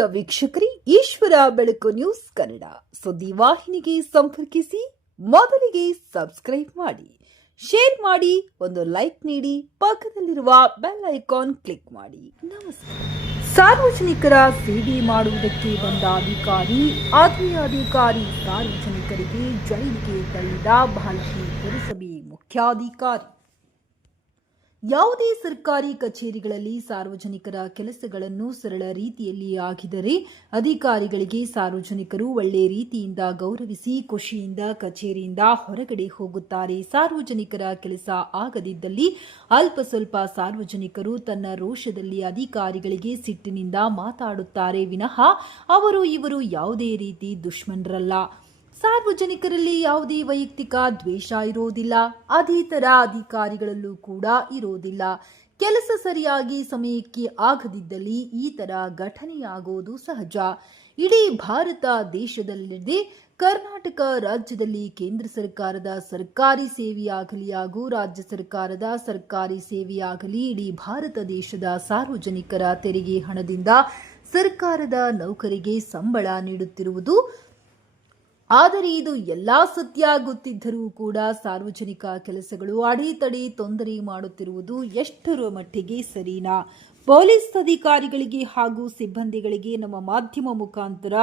ಪ್ರಿಯ ವೀಕ್ಷಕರೇ, ಈಶ್ವರ ಬೆಳಕು ನ್ಯೂಸ್ ಕನ್ನಡ ಸುದ್ದಿ ವಾಹಿನಿಗೆ ಸಂಪರ್ಕಿಸಿ. ಮೊದಲಿಗೆ ಸಬ್ಸ್ಕ್ರೈಬ್ ಮಾಡಿ, ಶೇರ್ ಮಾಡಿ, ಒಂದು ಲೈಕ್ ನೀಡಿ, ಪಕ್ಕದಲ್ಲಿರುವ ಬೆಲ್ ಐಕಾನ್ ಕ್ಲಿಕ್ ಮಾಡಿ. ನಮಸ್ಕಾರ. ಸಾರ್ವಜನಿಕರ ಸೇವೆ ಮಾಡುವುದಕ್ಕೆ ಬಂದ ಅದೇ ಅಧಿಕಾರಿ ಸಾರ್ವಜನಿಕರಿಗೆ ಜೈಲಿಗೆ ತಳ್ಳಿದ ಭಾರತೀಯ ಪುರಸಭೆ ಮುಖ್ಯಾಧಿಕಾರಿ. ಯಾವುದೇ ಸರ್ಕಾರಿ ಕಚೇರಿಗಳಲ್ಲಿ ಸಾರ್ವಜನಿಕರ ಕೆಲಸಗಳನ್ನು ಸರಳ ರೀತಿಯಲ್ಲಿ ಆಗಿದರೆ ಅಧಿಕಾರಿಗಳಿಗೆ ಸಾರ್ವಜನಿಕರು ಒಳ್ಳೆ ರೀತಿಯಿಂದ ಗೌರವಿಸಿ ಖುಷಿಯಿಂದ ಕಚೇರಿಯಿಂದ ಹೊರಗಡೆ ಹೋಗುತ್ತಾರೆ. ಸಾರ್ವಜನಿಕರ ಕೆಲಸ ಆಗದಿದ್ದಲ್ಲಿ ಅಲ್ಪ ಸ್ವಲ್ಪ ಸಾರ್ವಜನಿಕರು ತನ್ನ ರೋಷದಲ್ಲಿ ಅಧಿಕಾರಿಗಳಿಗೆ ಸಿಟ್ಟಿನಿಂದ ಮಾತಾಡುತ್ತಾರೆ ವಿನಃ ಅವರು ಇವರು ಯಾವುದೇ ರೀತಿ ದುಶ್ಮನರಲ್ಲ. ಸಾರ್ವಜನಿಕರಲ್ಲಿ ಯಾವುದೇ ವೈಯಕ್ತಿಕ ದ್ವೇಷ ಇರೋದಿಲ್ಲ. ಅದೇ ತರ ಅಧಿಕಾರಿಗಳಲ್ಲೂ ಕೂಡ ಇರೋದಿಲ್ಲ. ಕೆಲಸ ಸರಿಯಾಗಿ ಸಮಯಕ್ಕೆ ಆಗದಿದ್ದಲ್ಲಿ ಈ ತರ ಘಟನೆಯಾಗುವುದು ಸಹಜ. ಇಡೀ ಭಾರತ ದೇಶದಲ್ಲಿದೆ, ಕರ್ನಾಟಕ ರಾಜ್ಯದಲ್ಲಿ ಕೇಂದ್ರ ಸರ್ಕಾರದ ಸರ್ಕಾರಿ ಸೇವೆಯಾಗಲಿ ಹಾಗೂ ರಾಜ್ಯ ಸರ್ಕಾರದ ಸರ್ಕಾರಿ ಸೇವೆಯಾಗಲಿ ಇಡೀ ಭಾರತ ದೇಶದ ಸಾರ್ವಜನಿಕರ ತೆರಿಗೆ ಹಣದಿಂದ ಸರ್ಕಾರದ ನೌಕರಿಗೆ ಸಂಬಳ ನೀಡುತ್ತಿರುವುದು. ಆದರೆ ಇದು ಎಲ್ಲಾ ಸತ್ಯ ಗೊತ್ತಿದ್ದರೂ ಕೂಡ ಸಾರ್ವಜನಿಕ ಕೆಲಸಗಳು ಅಡೆತಡೆ ತೊಂದರೆ ಮಾಡುತ್ತಿರುವುದು ಎಷ್ಟರ ಮಟ್ಟಿಗೆ ಸರಿನಾ? ಪೊಲೀಸ್ ಅಧಿಕಾರಿಗಳಿಗೆ ಹಾಗೂ ಸಿಬ್ಬಂದಿಗಳಿಗೆ ನಮ್ಮ ಮಾಧ್ಯಮ ಮುಖಾಂತರ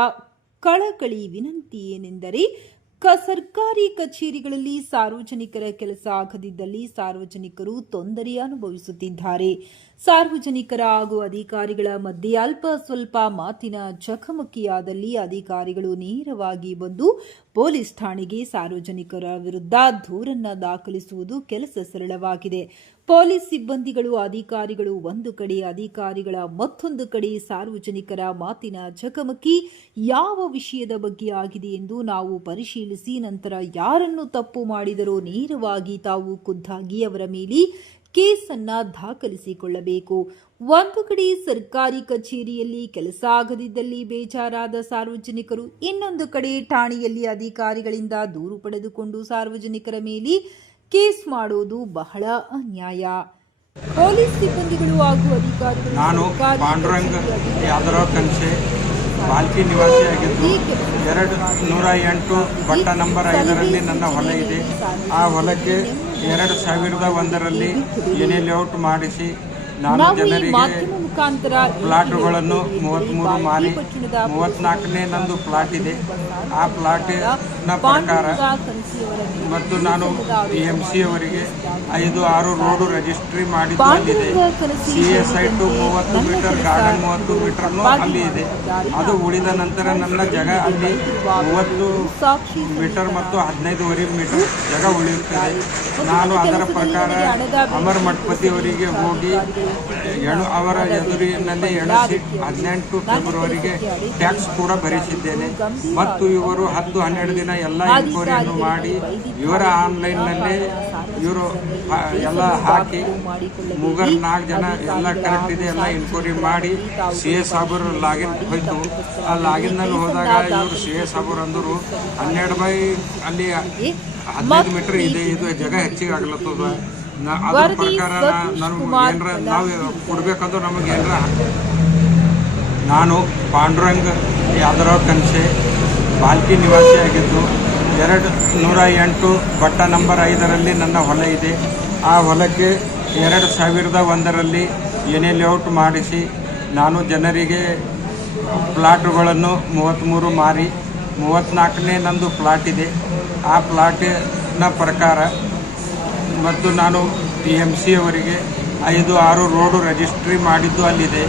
ಕಳಕಳಿ ವಿನಂತಿ ಏನೆಂದರೆ, ಸರ್ಕಾರಿ ಕಚೇರಿಗಳಲ್ಲಿ ಸಾರ್ವಜನಿಕರ ಕೆಲಸ ಆಗದಿದ್ದಲ್ಲಿ ಸಾರ್ವಜನಿಕರು ತೊಂದರೆ ಅನುಭವಿಸುತ್ತಿದ್ದಾರೆ. ಸಾರ್ವಜನಿಕರ ಹಾಗೂ ಅಧಿಕಾರಿಗಳ ಮಧ್ಯೆ ಅಲ್ಪ ಸ್ವಲ್ಪ ಮಾತಿನ ಚಕಮಕಿಯಾದಲ್ಲಿ ಅಧಿಕಾರಿಗಳು ನೇರವಾಗಿ ಬಂದು ಪೊಲೀಸ್ ಠಾಣೆಗೆ ಸಾರ್ವಜನಿಕರ ವಿರುದ್ಧ ದೂರನ್ನ ದಾಖಲಿಸುವುದು ಕೆಲಸ ಸರಳವಾಗಿದೆ. ಪೊಲೀಸ್ ಸಿಬ್ಬಂದಿಗಳು ಅಧಿಕಾರಿಗಳು ಒಂದು ಕಡೆ, ಅಧಿಕಾರಿಗಳ ಮತ್ತೊಂದು ಕಡೆ ಸಾರ್ವಜನಿಕರ ಮಾತಿನ ಚಕಮಕಿ ಯಾವ ವಿಷಯದ ಬಗ್ಗೆ ಆಗಿದೆ ಎಂದು ನಾವು ಪರಿಶೀಲಿಸಿ ನಂತರ ಯಾರನ್ನು ತಪ್ಪು ಮಾಡಿದರೋ ನೇರವಾಗಿ ತಾವು ಖುದ್ದಾಗಿ ಅವರ ಮೇಲೆ ಕೇಸನ್ನ ದಾಖಲಿಸಿಕೊಳ್ಳಬೇಕು. ಒಂದು ಕಡೆ ಸರ್ಕಾರಿ ಕಚೇರಿಯಲ್ಲಿ ಕೆಲಸ ಆಗದಿದ್ದಲ್ಲಿ ಬೇಜಾರಾದ ಸಾರ್ವಜನಿಕರು ಇನ್ನೊಂದು ಕಡೆ ಠಾಣೆಯಲ್ಲಿ ಅಧಿಕಾರಿಗಳಿಂದ ದೂರು ಪಡೆದುಕೊಂಡು ಸಾರ್ವಜನಿಕರ ಮೇಲೆ ಕೇಸ್ ಮಾಡೋದು ಬಹಳ ಅನ್ಯಾಯ. ಪೊಲೀಸ್ ಸಿಬ್ಬಂದಿಗಳು ಹಾಗೂ ಅಧಿಕಾರಿಗಳು ನಾನು ಪಾಂಡುರಂಗ ಯಾದರಾವ್ ಕನ್ಸೆ ಬಾಲ್ಕಿ ನಿವಾಸಿಯಾಗಿದ್ದು 208 ಬಟ್ಟ ನಂಬರ್ 5ರಲ್ಲಿ ನನ್ನ ಹೊಲ ಇದೆ. ಆ ಹೊಲಕ್ಕೆ 2001ರಲ್ಲಿ ಏನೇ ಲೇಔಟ್ ಮಾಡಿಸಿ ನಾನು ಜನರಿಗೆ ಪ್ಲಾಟ್ಗಳನ್ನು 33 ಮಾರಿ 34ನೇ ನಂದು ಪ್ಲಾಟ್ ಇದೆ. ಆ ಪ್ಲಾಟಿನ ಪ್ರಕಾರ ಮತ್ತು ನಾನು TMC ಅವರಿಗೆ 5-6 ರೋಡು ರಿಜಿಸ್ಟ್ರಿ ಮಾಡಿದ್ದು ಅಲ್ಲಿದೆ. CSI ಟು 30 ಮೀಟರ್, ಗಾರ್ಡನ್ 30 ಮೀಟರ್ನು ಅಲ್ಲಿ ಇದೆ. ಅದು ಉಳಿದ ನಂತರ ನನ್ನ ಜಾಗ ಅಲ್ಲಿ 30 ಮೀಟರ್ ಮತ್ತು 15.5 ಮೀಟರ್ ಜಾಗ ಉಳಿಯುತ್ತದೆ. ನಾನು ಅದರ ಪ್ರಕಾರ ಅಮರ್ ಮಠಪತಿ ಅವರಿಗೆ ಹೋಗಿ ಅವರ ಎದುರಿನಲ್ಲಿ ಎಣಸಿ 18 ಫೆಬ್ರವರಿಗೆ ಟ್ಯಾಕ್ಸ್ ಕೂಡ ಭರಿಸಿದ್ದೇನೆ. ಮತ್ತು ಇವರು 10-12 ದಿನ ಎಲ್ಲ ಎನ್ಕ್ವೈರಿಯನ್ನು ಮಾಡಿ ಇವರ ಆನ್ಲೈನ್ನಲ್ಲೇ ಇವರು ಎಲ್ಲ ಹಾಕಿ 4 ಜನ ಎಲ್ಲ ಕರೆಕ್ಟ್ ಇದೆ ಎಲ್ಲ ಎನ್ಕ್ವೈರಿ ಮಾಡಿ CS ಸಾಬರು ಲಾಗಿನ್ ಹೋಯ್ತು. ಆ ಲಾಗಿನ್ನಲ್ಲಿ ಹೋದಾಗ ಇವರು CS ಸಾಬರು ಅಂದರು 12 ಬೈ ಅಲ್ಲಿ 15 ಮೀಟರ್ ಇದೆ, ಇದು ಜಾಗ ಹೆಚ್ಚಿಗೆ ಆಗ್ಲತ್ತದ. ಅದ್ರ ಪ್ರಕಾರ ನಮ್ಗೆ ನಾವು ಕೊಡ್ಬೇಕಂದ್ರೆ ನಮಗೆ ಏನರ. ನಾನು ಪಾಂಡುರಂಗ ಯಾದರಾವ್ ಕನ್ಸೆ ಬಾಲ್ಕಿ ನಿವಾಸಿಯಾಗಿದ್ದು 208 ಬಟ್ಟ ನಂಬರ್ 5ರಲ್ಲಿ ನನ್ನ ಹೊಲ ಇದೆ. ಆ ಹೊಲಕ್ಕೆ 2001ರಲ್ಲಿ ಏನೇ ಲೇಔಟ್ ಮಾಡಿಸಿ ನಾನು ಜನರಿಗೆ ಪ್ಲಾಟ್ಗಳನ್ನು 33 ಮಾರಿ 34ನೇ ನಂದು ಪ್ಲಾಟ್ ಇದೆ. ಆ ಪ್ಲಾಟಿನ ಪ್ರಕಾರ ಮತ್ತು ನಾನು TMC ಅವರಿಗೆ 5-6 ರೋಡು ರಿಜಿಸ್ಟ್ರಿ ಮಾಡಿದ್ದು ಅಲ್ಲಿದೆ.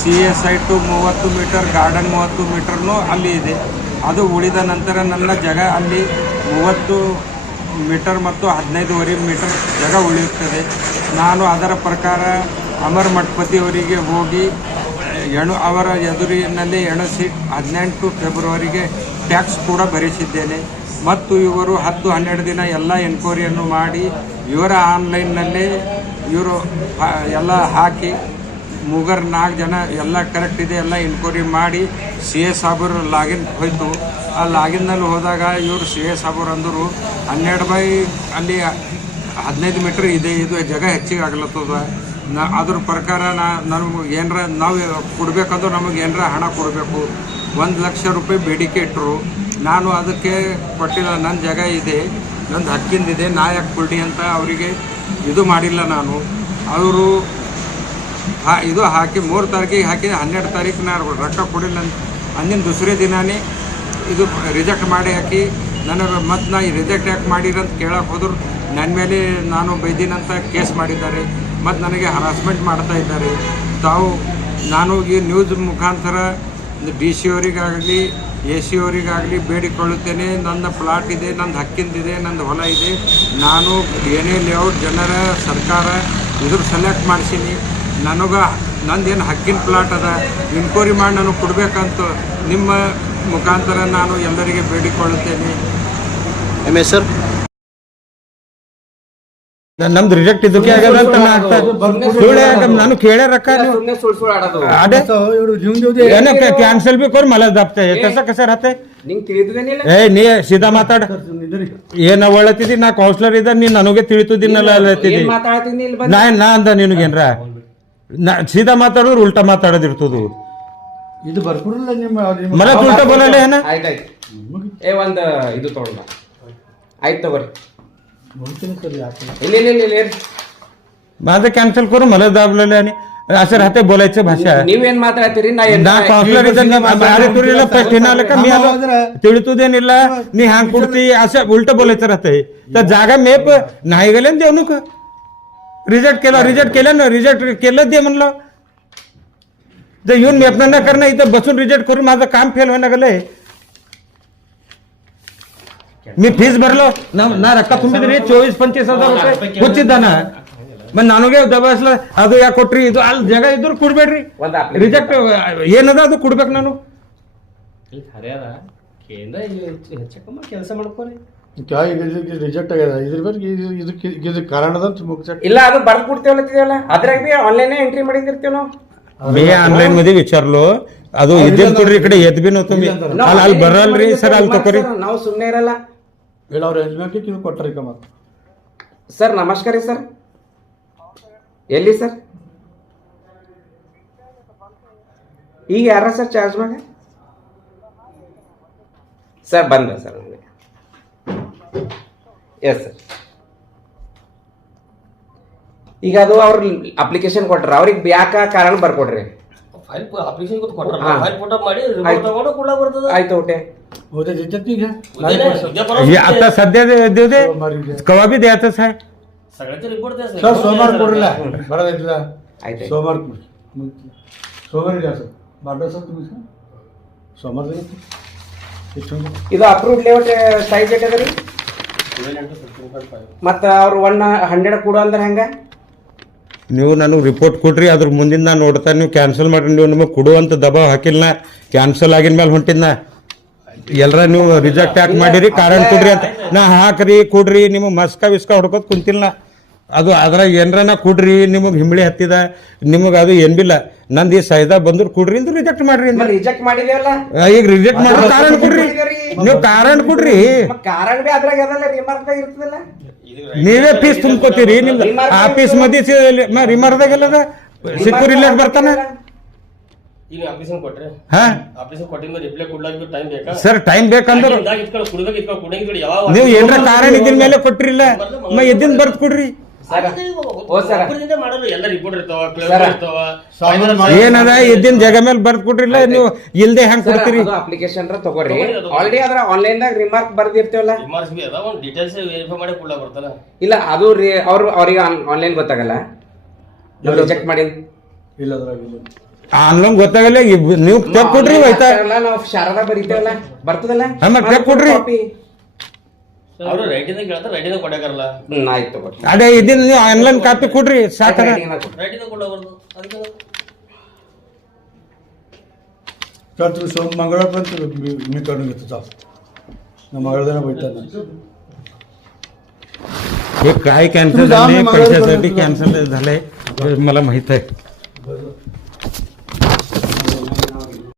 CSI ಟು 30 ಮೀಟರ್, ಗಾರ್ಡನ್ 30 ಮೀಟರ್ನು ಅಲ್ಲಿ ಇದೆ. ಅದು ಉಳಿದ ನಂತರ ನನ್ನ ಜಾಗ ಅಲ್ಲಿ 30 ಮೀಟರ್ ಮತ್ತು 15.5 ಮೀಟರ್ ಜಾಗ ಉಳಿಯುತ್ತದೆ. ನಾನು ಅದರ ಪ್ರಕಾರ ಅಮರ್ ಮಠಪತಿ ಅವರಿಗೆ ಹೋಗಿ ಅವರ ಎದುರಿನಲ್ಲಿ ಎಣಸಿ 18 ಫೆಬ್ರವರಿಗೆ ಟ್ಯಾಕ್ಸ್ ಕೂಡ ಭರಿಸಿದ್ದೇನೆ. ಮತ್ತು ಇವರು 10-12 ದಿನ ಎಲ್ಲ ಎನ್ಕ್ವೈರಿಯನ್ನು ಮಾಡಿ ಇವರ ಆನ್ಲೈನ್ನಲ್ಲೇ ಇವರು ಎಲ್ಲ ಹಾಕಿ 4 ಜನ ಎಲ್ಲ ಕರೆಕ್ಟ್ ಇದೆ ಎಲ್ಲ ಎನ್ಕ್ವೈರಿ ಮಾಡಿ CS ಸಾಬರು ಲಾಗಿನ್ ಹೋಯ್ತು. ಆ ಲಾಗಿನ್ನಲ್ಲಿ ಹೋದಾಗ ಇವರು CS ಸಾಬರು ಅಂದರು 12 ಬೈ ಅಲ್ಲಿ 15 ಮೀಟರ್ ಇದೆ, ಇದು ಜಾಗ ಹೆಚ್ಚಿಗೆ ಆಗ್ಲತ್ತದ. ಅದ್ರ ಪ್ರಕಾರ ನಮಗೆ ಏನರ ನಾವು ಕೊಡಬೇಕಂದ್ರೆ ನಮಗೆ ಏನರ ಹಣ ಕೊಡಬೇಕು. 1 ಲಕ್ಷ ರೂಪಾಯಿ ಬೇಡಿಕೆ ಇಟ್ಟರು. ನಾನು ಅದಕ್ಕೆ ಕೊಟ್ಟಿಲ್ಲ. ನನ್ನ ಜಾಗ ಇದೆ, ನಂದು ಹಕ್ಕಿಂದಿದೆ, ನಾ ಯಾಕೆ ಕೊಡಿ ಅಂತ ಅವರಿಗೆ ಇದು ಮಾಡಿಲ್ಲ ನಾನು. ಅವರು ಇದು ಹಾಕಿ 3 ತಾರೀಕಿಗೆ ಹಾಕಿ 12 ತಾರೀಕು ನಾನು ರೊಕ್ಕ ಕೊಡಿಲ್ಲ ಅಂದಿನ ದೂಸರೇ ದಿನಾನೇ ಇದು ರಿಜೆಕ್ಟ್ ಮಾಡಿ ಹಾಕಿ ನನಗೆ ಮತ್ತು ನಾ ರಿಜೆಕ್ಟ್ ಯಾಕೆ ಮಾಡಿರಂತ ಕೇಳಕ್ಕೆ ಹೋದ್ರು ನನ್ನ ಮೇಲೆ ನಾನು ಬೈದಿನಂತ ಕೇಸ್ ಮಾಡಿದ್ದಾರೆ ಮತ್ತು ನನಗೆ ಹರಾಸ್ಮೆಂಟ್ ಮಾಡ್ತಾ ಇದ್ದಾರೆ. ನಾನು ಈ ನ್ಯೂಸ್ ಮುಖಾಂತರ DC ಅವರಿಗಾಗಲಿ AC ಅವರಿಗಾಗಲಿ ಬೇಡಿಕೊಳ್ಳುತ್ತೇನೆ. ನನ್ನ ಪ್ಲಾಟ್ ಇದೆ, ನಂದು ಹಕ್ಕಿಂದಿದೆ, ನಂದು ಹೊಲ ಇದೆ. ನಾನು ಏನೇ ಲೇಔಟ್ ಜನರ ಸರ್ಕಾರ ಇದ್ರ ಸೆಲೆಕ್ಟ್ ಮಾಡಿಸೀನಿ. ನಂದೇನು ಹಕ್ಕಿನ ಪ್ಲಾಟ್ ಅದ, ಇನ್ಕ್ವೈರಿ ಮಾಡಿ ನನಗೆ ಕೊಡಬೇಕಂತ ನಿಮ್ಮ ಮುಖಾಂತರ ನಾನು ಎಲ್ಲರಿಗೆ ಬೇಡಿಕೊಳ್ಳುತ್ತೇನೆ. ಸರ್ ನಮ್ದು ರಿಜೆಕ್ಟ್ ಇದಕ್ಕೆ ಆಗಲ್ಲ ಅಂತ ನಾನು ಕೇಳೇ रखा कॅन्सल भी कर मला दाबते कसं राहते ನೀ ಸೀದಾ ಮಾತಾಡ ಏನ ಒಳತಿದಿ ನಾ ಕೌನ್ಸಿಲರ್ ಇದ್ದ ನೀ ನನಗೆ ತಿಳಿತುದಿನಲ್ಲ ನಾ ಅಂದ ನಿನಗೇನ್ರ ಸೀದಾ ಮಾತಾಡೋರು ಉಲ್ಟಾ ಮಾತಾಡೋದಿರ್ತದು ಇದು ಬರ್ಪುರಲ್ಲ ನಿಮ್ಮ मला ಉಲ್ಟಾ बोलायला है ना ಒಂದ್ ಇದು ತಗೊಂಡ ಆಯ್ತು ತಗೋರಿ माझं कॅन्सल करू मला दाबलेलं आणि असं राहते बोलायचं भाषा ನೀವೇನ್ ಮಾತಾಡ್ತೀರಿ ನಾ ಕೌನ್ಸಿಲರ್ अरे तुरीला फर्स्ट आलं का मी आलो ತಿಳಿತುದೇನಿಲ್ಲ ನೀ ಹ್ಯಾಂಗ್ ಕೊಡ್ತಿ असं उलट बोलायचं राहतंय तर जागा मेप नाही गेले ना देऊ नको रिजेक्ट केलं ना रिजेक्ट केलं दे म्हणलं जर येऊन मेपना न करणं इथं बसून रिजेक्ट करून माझं काम फेल व्हायला गेलंय मी फीस भरलो ना रक्का तुम्ही 24-25 हजार रुपये ಹುಚ್ಚಿದ್ದಾನ ಮತ್ತೆ ನನಗೆ ದಬಾಯಿಸ್ಲ ಅದು ಯಾಕೆ ಕೊಟ್ರಿ ಇದು ಅಲ್ಲಿ ಜಾಗ ಇದ್ರು ಕೊಡ್ಬೇಡ್ರಿ ರಿಜೆಕ್ಟ್ ಏನದ ಅದು ಕೊಡ್ಬೇಕು ನಾನು ಕೆಲಸ ಮಾಡ್ಕೋರಿ ರಿಜೆಕ್ಟ್ ಆಗ್ಯದ ಇದ್ರ ಬಗ್ಗೆ ಇದು ಕಾರಣದ ಇಲ್ಲ ಅದು ಬರ್ದ್ ಕೊಡ್ತೇವಲ್ಲ ಅದ್ರಾಗ ಬಿ ಆನ್ಲೈನ್ ಎಂಟ್ರಿ ಮಾಡಿದಿರ್ತೀವಿ ನಾವು मी ऑनलाईन मध्ये विचारलो ಅದು ಇದ್ದಿದ್ ಕೊಡ್ರಿ ಈ ಕಡೆ ಎದ್ ಬಿ ನಾವು तुम्ही ಅಲ್ಲಿ ಬರಲ್ರಿ ಸರ್ ಅಲ್ಲಿ ತಕೋರಿ ನಾವು ಸುಮ್ಮನೆ ಇರಲ್ಲ ಹೇಳ ಅವ್ರು ಎಲ್ಬೇಕೆ ಕಿವಿ ಕೊಟ್ಟರಿ ಕಮತ್ ಸರ್ ನಮಸ್ಕಾರ ರೀ ಸರ್ ಎಲ್ಲಿ ಸರ್ ಈಗ ಯಾರ ಸರ್ ಚಾರ್ಜ್ ಮಾಡಿ ಸರ್ ಬಂದ ಸರ್ ಎಸ್ ಸರ್ ಈಗ ಅದು ಅವ್ರ ಅಪ್ಲಿಕೇಶನ್ ಕೊಟ್ರ ಅವ್ರಿಗೆ ಯಾಕ ಕಾರಣ ಬರ್ಕೊಡ್ರಿ ಆಯ್ತು ಊಟೆ आता सध्या देऊ दे कवा बी द्यायचंच आहे सर सोमवार ಕೊಡಲ್ಲ ಬರದಿಲ್ಲ ಆಯ್ತು सोमवार सोमवार ಇಲ್ಲ ಸರ್ ಮಾಡ್ರ ಸರ್ तुम्ही सोमवार ಇದು ಅಪ್ರೂವ್ಡ್ ಲೇಔಟ್ ಸೈಜ್ ಎಷ್ಟದರಿ ಮತ್ತ ಅವ್ರು 100 ಕೊಡು ಅಂದ್ರೆ ಹೆಂಗ ನೀವು ನನಗೆ ರಿಪೋರ್ಟ್ ಕೊಡ್ರಿ ಅದ್ರ ಮುಂದಿನ ನಾನು ನೋಡ್ತಾ ನೀವು ಕ್ಯಾನ್ಸಲ್ ಮಾಡ್ರಿ ನೀವು ನಿಮಗೆ ಕೊಡುವಂತ ದಬಾವ್ ಹಾಕಿಲ್ಲ ಕ್ಯಾನ್ಸಲ್ ಆಗಿನ ಮೇಲೆ ಹೊಂಟಿದ್ನ ಎಲ್ಲರ ನೀವು ರಿಜೆಕ್ಟ್ ಯಾಕೆ ಮಾಡಿರಿ ಕಾರಣ ಕೊಡ್ರಿ ಅಂತ ನಾ ಹಾಕ್ರಿ ಕೊಡ್ರಿ ನಿಮಗೆ ಮಸ್ಕ ಹೊಡ್ಕೋತ ಕುಂತಿಲ್ಲ ಅದು ಅದ್ರಾಗ ಏನರ ನಾ ಕೊಡ್ರಿ ನಿಮಗೆ ಹಿಂಬಳಿ ಹತ್ತಿದ ನಿಮಗೆ ಅದು ಏನ್ ಬಿಲ್ಲ ನಂದು ಈ ಸೈದಾ ಬಂದ್ರು ಕೊಡ್ರಿ ಅಂತ ರಿಜೆಕ್ಟ್ ಮಾಡ್ರಿ ರಿಜೆಕ್ಟ್ ಮಾಡಿದೇವಲ್ಲ ಈಗ ರಿಜೆಕ್ಟ್ ಮಾಡೋ ಕಾರಣ ಕೊಡ್ರಿ ನೀವು ಕಾರಣ ಕೊಡ್ರಿ ಕಾರಣ ಬಿ ಅದ್ರಾಗ ಅದಲ್ಲ ರಿಮಾರ್ಕ್ ಇರ್ತದಲ್ಲ ನೀವೇ ಫೀಸ್ ತುಂಬ್ಕೋತೀರಿ ನಿಮ್ ಆಫೀಸ್ मध्ये ರಿಮಾರ್ಕ್ದಾಗೆಲ್ಲದ ಸಿಕ್ಕೂರ್ ಇಲ್ಲ ಬರ್ತಾನ ಸರ್ ಟೈಮ್ ಬೇಕಂದ್ರೆ ನೀವು ಏನಾರ ಕಾರಣ ಇದ್ರ ಮೇಲೆ ಕೊಟ್ರಿಲ್ಲ ಎದ್ದಿನ ಬರ್ದ್ ಕೊಡ್ರಿ ಏನದ ಎದ್ದಿನ ಜಾಗ ಮೇಲೆ ಬರ್ದ್ ಕೊಡ್ರಿಲ್ಲ ನೀವು ಇಲ್ದೆ ಹೆಂಗ್ ಕೊಡ್ತೀರಿ ಅಪ್ಲಿಕೇಶನ್ ತಗೋರಿ ಆಲ್ರೆಡಿ ಅದ್ರ ಆನ್ಲೈನ್ ದಾಗ ರಿಮಾರ್ಕ್ ಬರ್ದಿರ್ತೇವಲ್ಲ ಇಲ್ಲ ಅದು ಅವ್ರಿಗೆ ಆನ್ಲೈನ್ ಗೊತ್ತಾಗಲ್ಲ ರಿಜೆಕ್ಟ್ ಮಾಡಿ ಇಲ್ಲ ಅದ್ರಾಗ ಆನ್ಲೈನ್ ಗೊತ್ತಾಗಲ್ಲ ನೀವು ಚೆಕ್ ಕೊಡ್ರಿ ಹೋಯ್ತಾ ನಾವು ಶಾರದಾ ಬರೀತೇವಲ್ಲ ಬರ್ತದಲ್ಲ ಚೆಕ್ ಕೊಡ್ರಿ ಆಯ್ತು ಅದೇ ಇದನ್ನ ನೀವು ಆನ್ಲೈನ್ ಕಾಪಿ ಕೊಡ್ರಿ ಸಾಕದ तर तुम्ही मंगळवार पण मी करून घेतो चाल मंगळवार बैठक हे काय कॅन्सल झाले पैशासाठी कॅन्सल झालंय मला माहित आहे